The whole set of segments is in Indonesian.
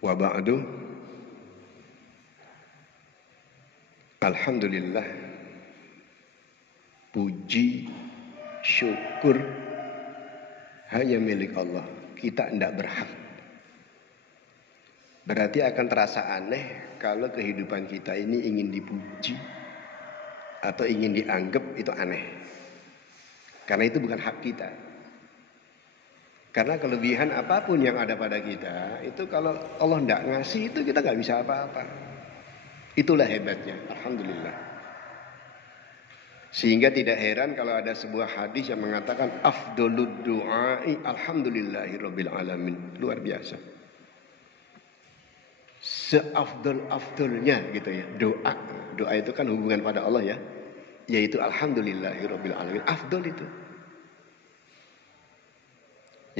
Wa ba'du. Alhamdulillah. Puji, syukur hanya milik Allah. Kita tidak berhak. Berarti akan terasa aneh kalau kehidupan kita ini ingin dipuji atau ingin dianggap, itu aneh. Karena itu bukan hak kita. Karena kelebihan apapun yang ada pada kita, itu kalau Allah tidak ngasih, itu kita nggak bisa apa-apa. Itulah hebatnya, alhamdulillah. Sehingga tidak heran kalau ada sebuah hadis yang mengatakan afdolud du'ai alhamdulillahirabbil alamin. Luar biasa. Seafdol-afdolnya gitu ya, doa. Doa itu kan hubungan pada Allah ya, yaitu alhamdulillahirabbil alamin. Afdol itu.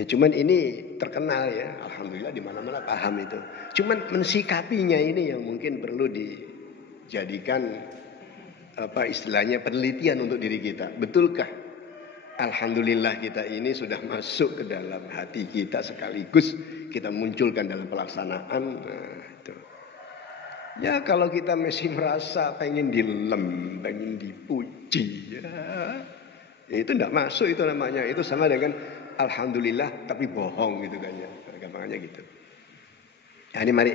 Ya cuman ini terkenal ya, alhamdulillah di mana-mana paham itu. Cuman mensikapinya ini yang mungkin perlu dijadikan istilahnya penelitian untuk diri kita. Betulkah alhamdulillah kita ini sudah masuk ke dalam hati kita sekaligus kita munculkan dalam pelaksanaan? Itu. Ya kalau kita masih merasa pengen dilem, pengen dipuji, ya itu tidak masuk, itu namanya. Itu sama dengan alhamdulillah tapi bohong gitu kan ya. Gampangnya gitu. Nah, ini mari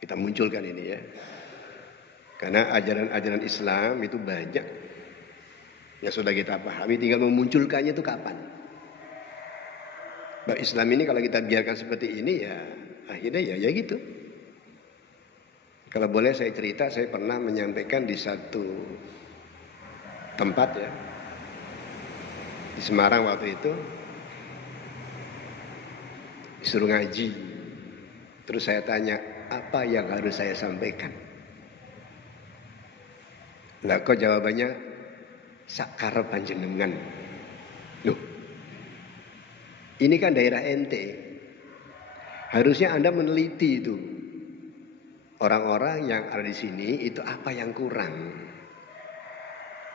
kita munculkan ini ya. Karena ajaran-ajaran Islam itu banyak yang sudah kita pahami, tinggal memunculkannya itu kapan. Bahwa Islam ini kalau kita biarkan seperti ini ya akhirnya ya gitu. Kalau boleh saya cerita, saya pernah menyampaikan di satu tempat ya, di Semarang waktu itu, disuruh ngaji. Terus saya tanya, apa yang harus saya sampaikan? Lah kok jawabannya sakar panjenengan. Loh, ini kan daerah ente. Harusnya Anda meneliti itu. Orang-orang yang ada di sini itu apa yang kurang.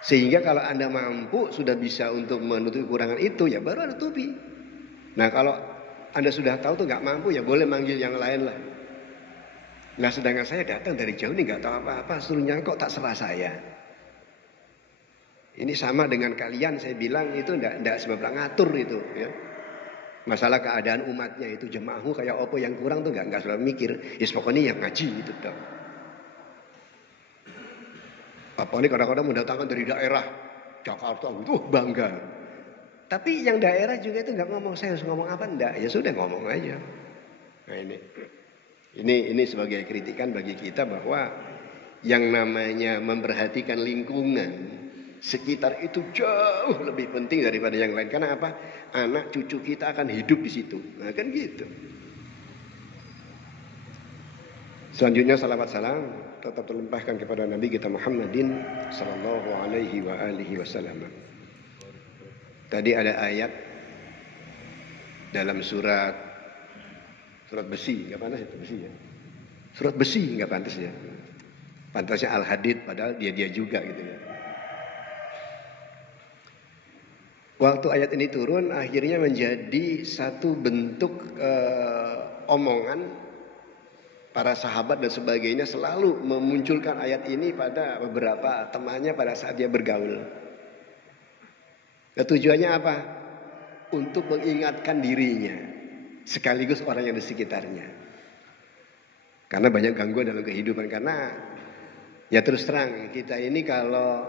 Sehingga kalau Anda mampu sudah bisa untuk menutupi kekurangan itu, ya baru Anda tutupi. Nah kalau Anda sudah tahu tuh nggak mampu, ya boleh manggil yang lain lah. Nah sedangkan saya datang dari jauh nih nggak tahu apa-apa, suruhnya kok tak serah saya. Ini sama dengan kalian, saya bilang itu ndak sebab ngatur itu ya. Masalah keadaan umatnya itu jemaahmu kayak apa yang kurang tuh nggak selalu mikir. Ya pokoknya yang ngaji itu dong. Apa ini kadang-kadang mendatangkan dari daerah Jakarta itu bangga. Tapi yang daerah juga itu nggak ngomong, saya harus ngomong apa enggak. Ya sudah ngomong aja. Nah ini sebagai kritikan bagi kita bahwa yang namanya memperhatikan lingkungan sekitar itu jauh lebih penting daripada yang lain. Karena apa? Anak cucu kita akan hidup di situ. Nah kan gitu. Selanjutnya salawat salam tetap terlimpahkan kepada Nabi kita Muhammadin sallallahu alaihi wa alihi wasallam. Tadi ada ayat dalam surat besi, enggak pantas itu besi ya. Surat besi enggak pantas ya. Pantasnya Al-Hadid, padahal dia juga gitu ya. Waktu ayat ini turun akhirnya menjadi satu bentuk omongan para sahabat dan sebagainya, selalu memunculkan ayat ini pada beberapa temannya pada saat dia bergaul. Dan tujuannya apa? Untuk mengingatkan dirinya sekaligus orang yang di sekitarnya. Karena banyak gangguan dalam kehidupan. Karena ya terus terang kita ini kalau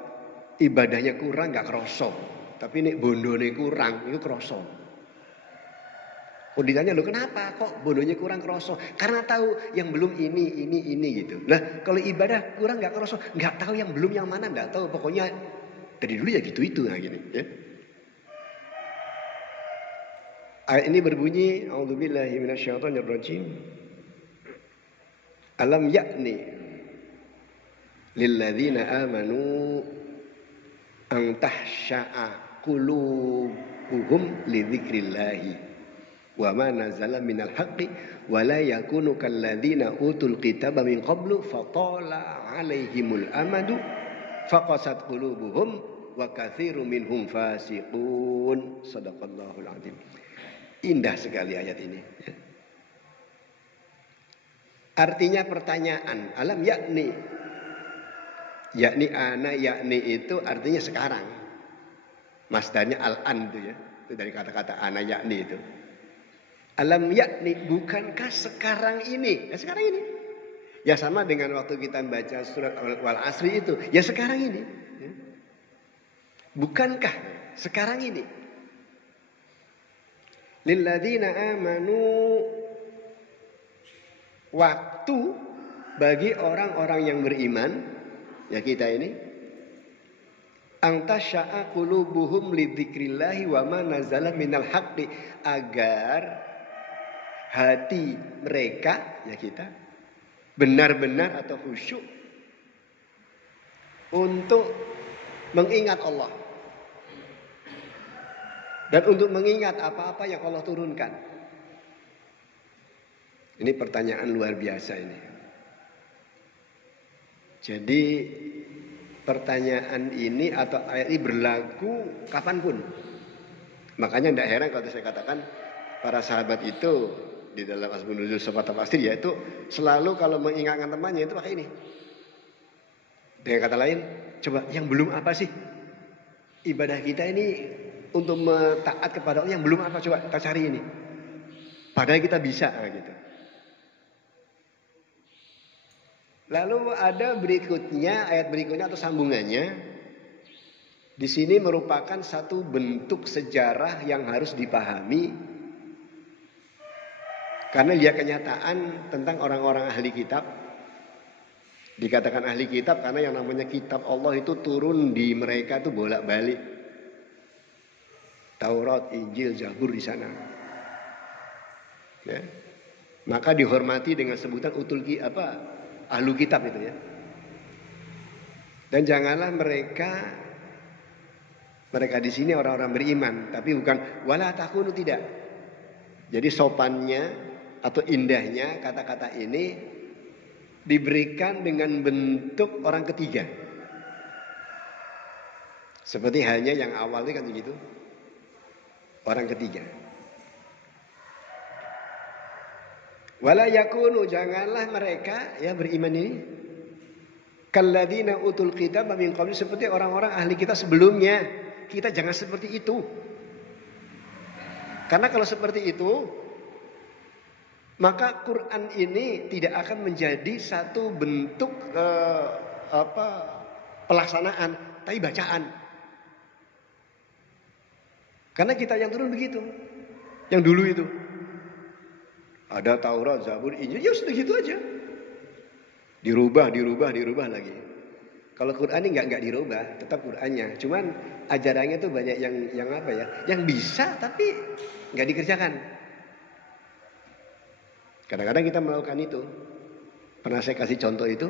ibadahnya kurang gak kerosok. Tapi ini bondone kurang, itu kroso. Oh ditanya lo kenapa kok bondonya kurang kroso? Karena tahu yang belum ini gitu. Nah kalau ibadah kurang nggak kroso, nggak tahu yang belum yang mana nggak tahu. Pokoknya dari dulu ya gitu nah gini. Ya. Ayat ini berbunyi, A'udzubillahi minasyaitonirrajim. Alam yakni lilladzina amanu an tahsya'a qulubuhum li dzikrillahi wa ma nazala minal haqqi wa la yakunu kalladzina utul kitaba min qablu fatala 'alaihimul amadu faqasat qulubuhum wa katsirun minhum fasiqun. Shadaqallahul azim. Indah sekali ayat ini. Artinya pertanyaan. Alam yakni. Yakni ana yakni itu artinya sekarang. Masdarnya al-an itu ya. Itu dari kata-kata ana yakni itu. Alam yakni, bukankah sekarang ini? Ya sekarang ini. Ya sama dengan waktu kita baca surat Wal Asri itu. Ya sekarang ini. Bukankah sekarang ini? Lilladzina amanu, waktu bagi orang-orang yang beriman, ya kita ini, antasya'a qulubuhum lidzikrillahi wa ma nazala minal haqqi, agar hati mereka, ya kita, benar-benar atau khusyuk untuk mengingat Allah dan untuk mengingat apa-apa yang Allah turunkan. Ini pertanyaan luar biasa ini. Jadi pertanyaan ini atau ayat ini berlaku kapanpun. Makanya tidak heran kalau saya katakan para sahabat itu di dalam Asbun Nuzul Sobat Tafsir, yaitu selalu kalau mengingatkan temannya itu pakai ini. Dengan kata lain, coba yang belum apa sih? Ibadah kita ini untuk taat kepada Allah yang belum apa, coba kita cari ini. Padahal kita bisa gitu. Lalu ada berikutnya, ayat berikutnya atau sambungannya. Di sini merupakan satu bentuk sejarah yang harus dipahami. Karena dia kenyataan tentang orang-orang ahli kitab. Dikatakan ahli kitab karena yang namanya kitab Allah itu turun di mereka itu bolak-balik. Taurat, Injil, Zabur di sana. Ya. Maka dihormati dengan sebutan ahlu kitab itu ya. Dan janganlah mereka di sini orang-orang beriman, tapi bukan wala takunu, tidak. Jadi sopannya atau indahnya kata-kata ini diberikan dengan bentuk orang ketiga. Seperti halnya yang awal itu kan begitu. Orang ketiga. Wala yakunu, janganlah mereka ya beriman ini kalladzina utul kitab min qabli, seperti orang-orang ahli kita sebelumnya. Kita jangan seperti itu. Karena kalau seperti itu, maka Quran ini tidak akan menjadi satu bentuk pelaksanaan, tapi bacaan. Karena kita yang turun begitu. Yang dulu itu. Ada Taurat, Zabur, Injil, ya sudah gitu aja. Dirubah lagi. Kalau Quran ini enggak dirubah, tetap Qurannya. Cuman ajarannya tuh banyak yang apa ya? Yang bisa tapi enggak dikerjakan. Kadang-kadang kita melakukan itu. Pernah saya kasih contoh itu.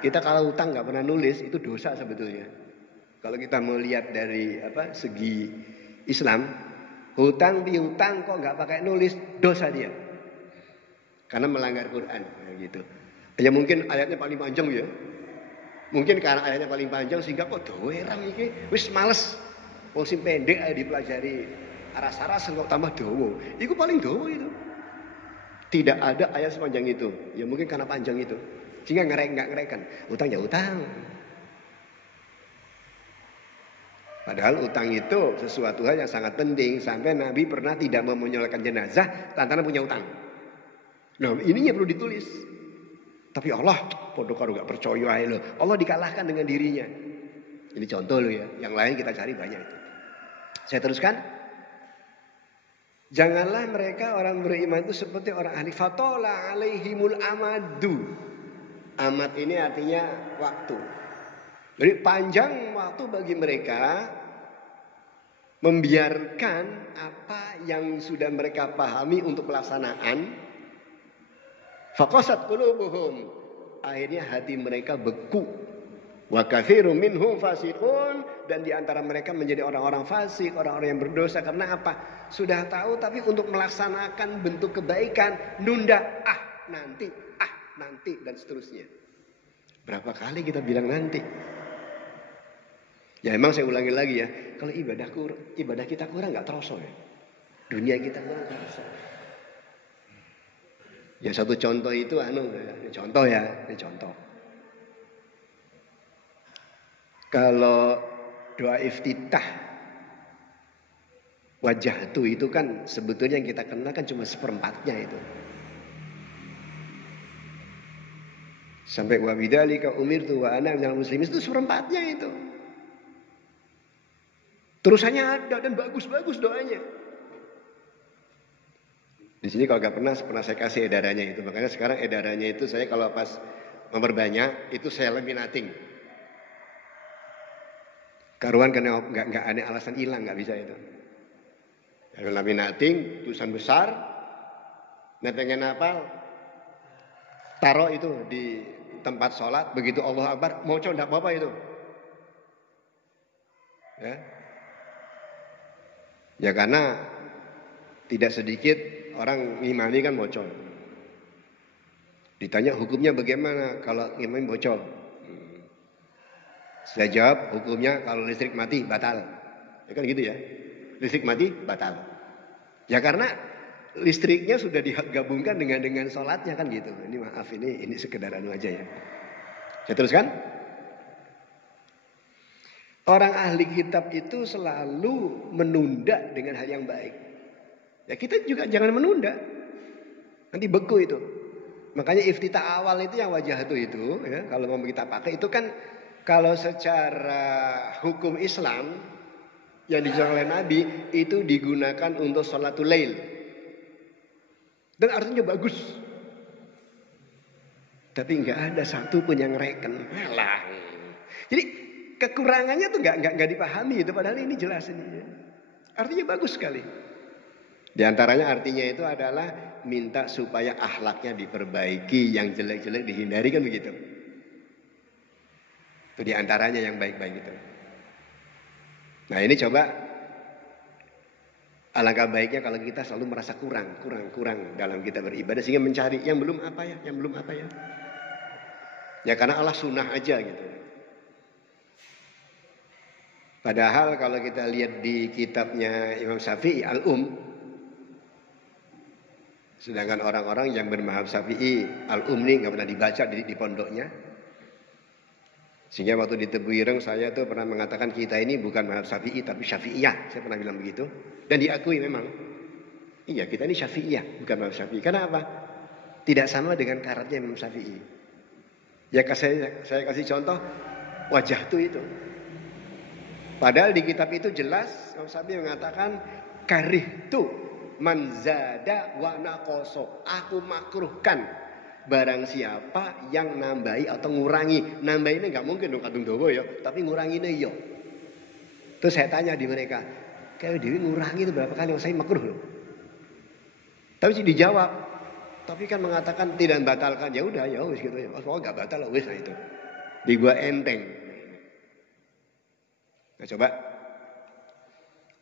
Kita kalau utang enggak pernah nulis, itu dosa sebetulnya. Kalau kita mau lihat dari segi Islam, hutang piutang kok nggak pakai nulis, dosa dia, karena melanggar Quran gitu. Ya mungkin ayatnya paling panjang ya, mungkin karena ayatnya paling panjang sehingga kok doeram iki, wis males, wong sing pendek aja dipelajari aras-aras kok tambah dowo, itu paling dowo itu. Tidak ada ayat sepanjang itu, ya mungkin karena panjang itu, sehingga nggak ngerekan. Utang ya utang. Padahal utang itu sesuatu hal yang sangat penting. Sampai Nabi pernah tidak mau menyolatkan jenazah lantaran punya utang. Nah ininya perlu ditulis. Tapi Allah podo karo gak percaya loh. Allah dikalahkan dengan dirinya. Ini contoh loh ya. Yang lain kita cari banyak itu. Saya teruskan. Janganlah mereka orang beriman itu seperti orang ahli. Fatola alaihimul amadu. Amad ini artinya waktu. Jadi panjang waktu bagi mereka membiarkan apa yang sudah mereka pahami untuk pelaksanaan. Faqasat qulubuhum, akhirnya hati mereka beku. Wa katsirun minhum fasiqun, dan di antara mereka menjadi orang-orang fasik, orang-orang yang berdosa. Karena apa? Sudah tahu tapi untuk melaksanakan bentuk kebaikan nunda, nanti dan seterusnya. Berapa kali kita bilang nanti? Ya emang saya ulangi lagi ya. Kalau ibadah kita kurang nggak terasa ya. Dunia kita kurang terasa. Ya satu contoh itu contoh ya, ini contoh. Kalau doa iftitah wajahtu itu kan sebetulnya yang kita kenal kan cuma seperempatnya itu. Sampai wa bidzalika umirtu wa ana minal muslimin itu seperempatnya itu. Terusannya ada dan bagus-bagus doanya. Di sini kalau nggak pernah saya kasih edarannya itu. Makanya sekarang edarannya itu saya kalau pas memperbanyak itu saya laminating. Karuan karena nggak ada alasan hilang, nggak bisa itu. Laminating tulisan besar. Nah pengen hafal, taruh itu di tempat sholat. Begitu Allah Akbar, mau coba apa itu. Ya karena tidak sedikit orang ngimami kan bocor. Ditanya hukumnya bagaimana kalau ngimami bocor? Saya jawab hukumnya kalau listrik mati batal. Ya kan gitu ya. Listrik mati batal. Ya karena listriknya sudah digabungkan dengan sholatnya kan gitu. Ini maaf ini sekedar anu aja ya. Saya teruskan. Orang ahli kitab itu selalu menunda dengan hal yang baik. Ya kita juga jangan menunda. Nanti beku itu. Makanya iftitah awal itu yang wajah itu ya, kalau mau kita pakai itu kan kalau secara hukum Islam yang dijelaskan oleh Nabi itu digunakan untuk sholatul lail. Dan artinya bagus. Tapi nggak ada satu pun yang reken. Alah. Jadi kekurangannya tuh nggak dipahami itu, padahal ini jelas ini. Artinya bagus sekali. Di antaranya artinya itu adalah minta supaya akhlaknya diperbaiki, yang jelek-jelek dihindari kan begitu. Itu di antaranya yang baik-baik itu. Nah ini coba alangkah baiknya kalau kita selalu merasa kurang dalam kita beribadah sehingga mencari yang belum apa ya. Ya karena Allah sunnah aja gitu. Padahal kalau kita lihat di kitabnya Imam Syafi'i sedangkan orang-orang yang bermadzhab Syafi'i ini nggak pernah dibaca di pondoknya. Sehingga waktu di Tebu Ireng saya tuh pernah mengatakan kita ini bukan madzhab Syafi'i tapi Syafi'iyah. Saya pernah bilang begitu dan diakui memang. Iya kita ini Syafi'iyah bukan madzhab Syafi'i. Karena apa? Tidak sama dengan karatnya Imam Syafi'i. Ya saya kasih contoh wajah itu. Padahal di kitab itu jelas Imam Syafi'i mengatakan karihtu manzada wa naqoso. Aku makruhkan barang siapa yang nambahi atau ngurangi. Nambahi ini nggak mungkin dong kadung dawa ya, tapi ngurangi ini yo. Terus saya tanya di mereka, kayak Dewi ngurangi itu berapa kali? Saya makruh loh. Tapi dijawab, tapi kan mengatakan tidak batalkan. Ya udah ya wis gitu ya. Maksudnya nggak batal wis nah itu. Di gua enteng. Nah coba,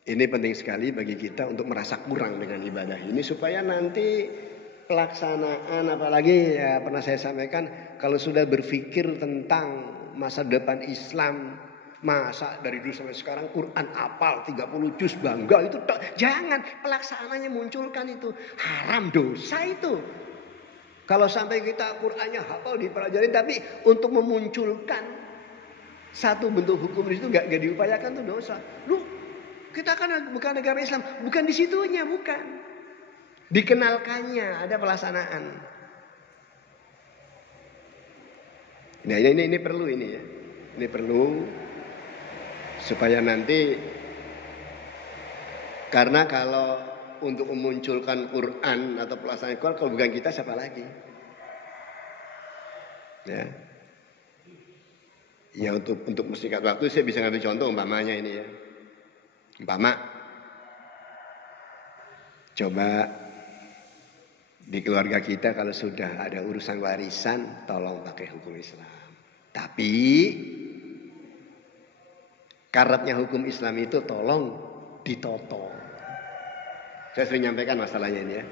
ini penting sekali bagi kita untuk merasa kurang dengan ibadah ini supaya nanti pelaksanaan apalagi ya pernah saya sampaikan kalau sudah berpikir tentang masa depan Islam masa dari dulu sampai sekarang Quran apal 30 juz bangga itu jangan pelaksanaannya munculkan itu haram dosa itu. Kalau sampai kita Qurannya hafal dipelajari tapi untuk memunculkan satu bentuk hukum itu nggak diupayakan itu dosa. Lu kita kan bukan negara Islam, bukan di situnya, bukan. Dikenalkannya ada pelaksanaan. Nah ini perlu ini ya, ini perlu supaya nanti karena kalau untuk memunculkan Quran atau pelaksanaan Quran kalau bukan kita siapa lagi? Ya. Ya untuk mensingkat waktu saya bisa ngambil contoh umpamanya ini ya. Umpama coba di keluarga kita kalau sudah ada urusan warisan tolong pakai hukum Islam. Tapi karatnya hukum Islam itu tolong ditoto. Saya sering nyampaikan masalahnya ini ya.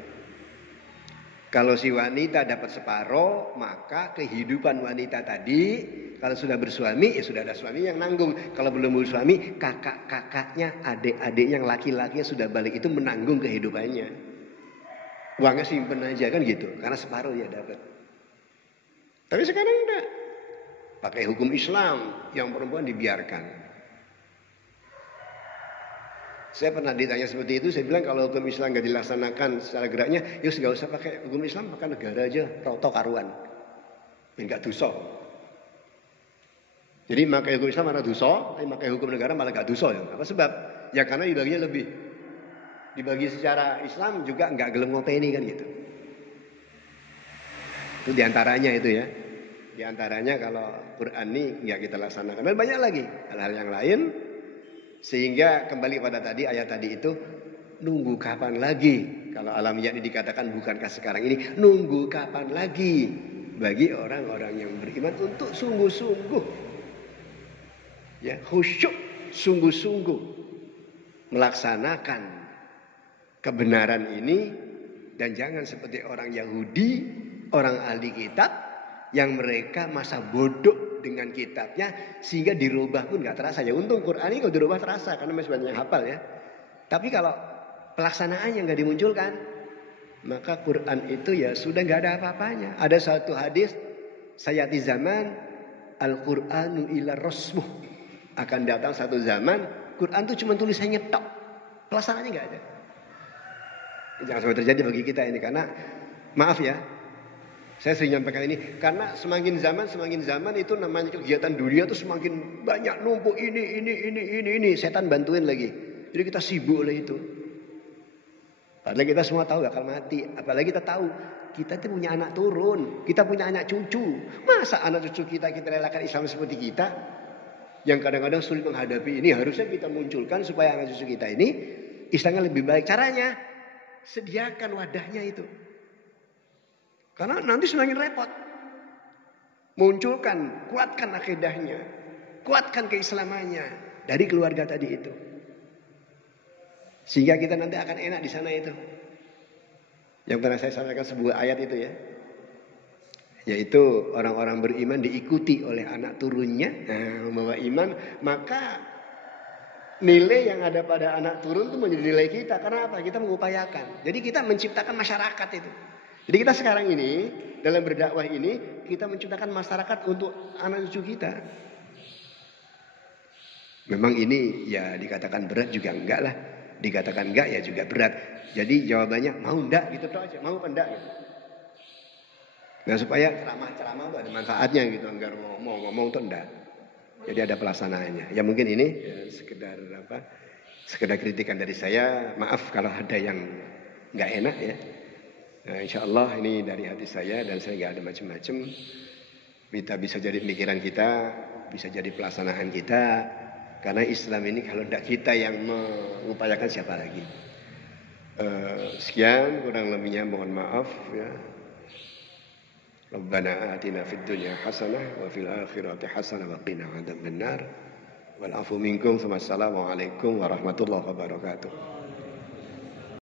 Kalau si wanita dapat separuh, maka kehidupan wanita tadi kalau sudah bersuami, ya sudah ada suami yang nanggung. Kalau belum bersuami, kakak-kakaknya, adik-adiknya yang laki-lakinya sudah balik itu menanggung kehidupannya. Uangnya simpen aja kan gitu, karena separuh ya dapat. Tapi sekarang enggak. Pakai hukum Islam yang perempuan dibiarkan. Saya pernah ditanya seperti itu, saya bilang kalau hukum Islam nggak dilaksanakan secara geraknya, ya nggak usah pakai hukum Islam, pakai negara aja, roto karuan, nggak dosa. Jadi pakai hukum Islam malah dosa, tapi pakai hukum negara malah nggak dosa ya. Apa sebab? Ya karena dibaginya lebih. Dibagi secara Islam juga nggak gelem ngopeni kan gitu. Itu diantaranya itu ya. Diantaranya kalau Quran ini nggak kita laksanakan. Dan banyak lagi hal-hal yang lain. Sehingga kembali pada tadi ayat tadi itu, nunggu kapan lagi? Kalau alamiyah ini dikatakan bukankah sekarang ini, nunggu kapan lagi? Bagi orang-orang yang beriman untuk sungguh-sungguh, ya khusyuk, sungguh-sungguh melaksanakan kebenaran ini. Dan jangan seperti orang Yahudi, orang ahli kitab, yang mereka masa bodoh dengan kitabnya sehingga dirubah pun nggak terasa. Ya untung Quran ini kalau dirubah terasa karena masih banyak yang hafal ya. Tapi kalau pelaksanaannya nggak dimunculkan, maka Quran itu ya sudah nggak ada apa-apanya. Ada satu hadis, sayati zaman Al-Quranu ila rasmuh, akan datang satu zaman Quran itu cuma tulisannya tok, pelaksanaannya nggak ada. Jangan sampai terjadi bagi kita ini, karena maaf ya, saya sering nyampaikan ini, karena semakin zaman itu namanya kegiatan dunia tuh semakin banyak numpuk ini, setan bantuin lagi. Jadi kita sibuk oleh itu. Padahal kita semua tahu bakal mati. Apalagi kita tahu kita itu punya anak turun, kita punya anak cucu. Masa anak cucu kita relakan Islam seperti kita, yang kadang-kadang sulit menghadapi ini? Harusnya kita munculkan supaya anak cucu kita ini Islamnya lebih baik. Caranya sediakan wadahnya itu. Karena nanti semakin repot. Munculkan, kuatkan akidahnya, kuatkan keislamannya dari keluarga tadi itu. Sehingga kita nanti akan enak di sana itu. Yang pernah saya sampaikan sebuah ayat itu ya. Yaitu orang-orang beriman diikuti oleh anak turunnya. Membawa iman, maka nilai yang ada pada anak turun itu menjadi nilai kita. Karena apa? Kita mengupayakan. Jadi kita menciptakan masyarakat itu. Jadi kita sekarang ini dalam berdakwah ini kita menciptakan masyarakat untuk anak cucu kita. Memang ini ya dikatakan berat juga enggak lah, dikatakan enggak ya juga berat. Jadi jawabannya mau enggak gitu toh aja, mau apa enggak gitu. Nah supaya ceramah-ceramah itu ada manfaatnya gitu, enggak ngomong tuh enggak. Jadi ada pelaksanaannya. Ya mungkin ini sekedar kritikan dari saya. Maaf kalau ada yang enggak enak ya. Nah, insya Allah ini dari hati saya dan saya nggak ada macam-macam. Kita bisa jadi pikiran kita, bisa jadi pelaksanaan kita. Karena Islam ini kalau tidak kita yang mengupayakan siapa lagi? Sekian kurang lebihnya mohon maaf ya. Rabbana atina fid dunya hasanah wa fil akhirati hasanah wa qina adzabannar. Wal afu minkum. Wassalamualaikum warahmatullahi wabarakatuh.